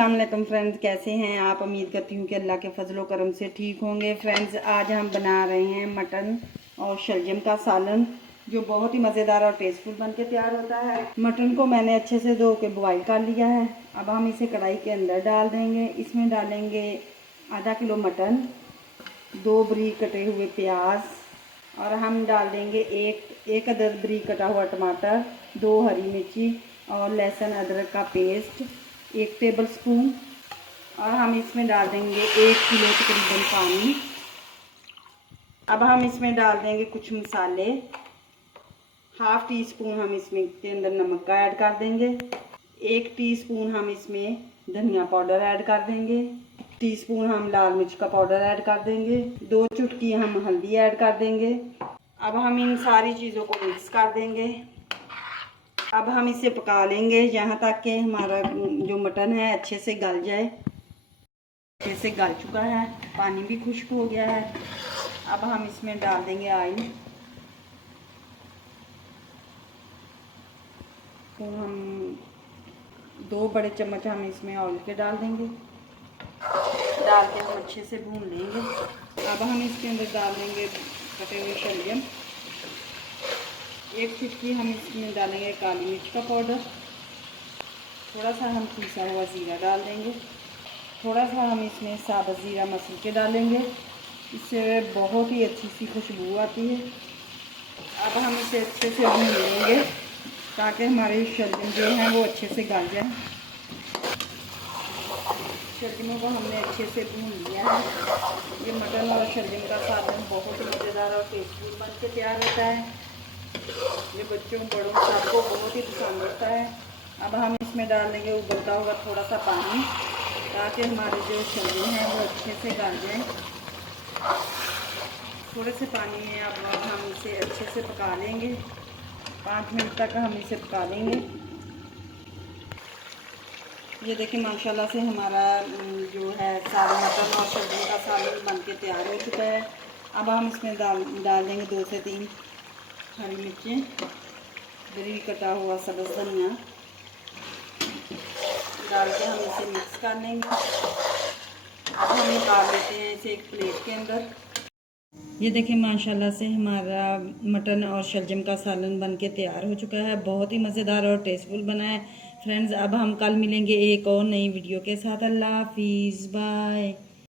अस्सलाम वालेकुम फ्रेंड्स, कैसे हैं आप। उम्मीद करती हूँ कि अल्लाह के फजलो करम से ठीक होंगे। फ्रेंड्स, आज हम बना रहे हैं मटन और शलजम का सालन, जो बहुत ही मज़ेदार और टेस्टफुल बन के तैयार होता है। मटन को मैंने अच्छे से धो के बॉयल कर लिया है। अब हम इसे कढ़ाई के अंदर डाल देंगे। इसमें डालेंगे आधा किलो मटन, 2 बारीक कटे हुए प्याज, और हम डाल देंगे एक अदद बारीक कटा हुआ टमाटर, 2 हरी मिर्ची और लहसुन अदरक का पेस्ट 1 टेबल स्पून। और हम इसमें डाल देंगे 1 किलो तकरीबन पानी। अब हम इसमें डाल देंगे कुछ मसाले। हाफ टी स्पून हम इसमें के अंदर नमक का ऐड कर देंगे। 1 टीस्पून हम इसमें धनिया पाउडर ऐड कर देंगे। टीस्पून हम लाल मिर्च का पाउडर ऐड कर देंगे। 2 चुटकी हम हल्दी ऐड कर देंगे। अब हम इन सारी चीज़ों को मिक्स कर देंगे। अब हम इसे पका लेंगे यहाँ तक कि हमारा जो मटन है अच्छे से गल जाए। अच्छे से गल चुका है, पानी भी खुश्क हो गया है। अब हम इसमें डाल देंगे ऑयल। तो हम 2 बड़े चम्मच हम इसमें ऑयल के डाल देंगे। डाल के हम अच्छे से भून लेंगे। अब हम इसके अंदर डाल देंगे कटे हुए शलजम। 1 चुटकी हम इसमें डालेंगे काली मिर्च का पाउडर। थोड़ा सा हम पिसा हुआ ज़ीरा डाल देंगे। थोड़ा सा हम इसमें साबुत ज़ीरा मसल के डालेंगे, इससे बहुत ही अच्छी सी खुशबू आती है। अब हम इसे अच्छे से भून लेंगे ताकि हमारे शलजम जो हैं वो अच्छे से गल जाएं। शलजमों को हमने अच्छे से भून लिया है। ये मटन और शलजम का सालन बहुत ही मज़ेदार और टेस्टी बन के तैयार होता है। ये बच्चों बड़ों सबको बहुत ही पसंद होता है। अब हम इसमें डाल देंगे उबलता हुआ थोड़ा सा पानी, ताकि हमारे जो शलजम हैं वो अच्छे से गल जाएं। थोड़े से पानी में अब हम इसे अच्छे से पका लेंगे। 5 मिनट तक हम इसे पका लेंगे। ये देखिए माशाल्लाह से हमारा जो है सालन मटन और शलजम का सालन बन के तैयार हो चुका है। अब हम इसमें डाल देंगे 2 से 3 हरी मिर्चें, बारीक कटा हुआ सब्ज़ धनिया डाल के हम इसे मिक्स कर लेंगे। अब हम निकाल लेते हैं इसे एक प्लेट के अंदर। ये देखिए माशाल्लाह से हमारा मटन और शलजम का सालन बन के तैयार हो चुका है। बहुत ही मज़ेदार और टेस्टफुल बना है। फ्रेंड्स, अब हम कल मिलेंगे एक और नई वीडियो के साथ। अल्लाह हाफिज़, बाय।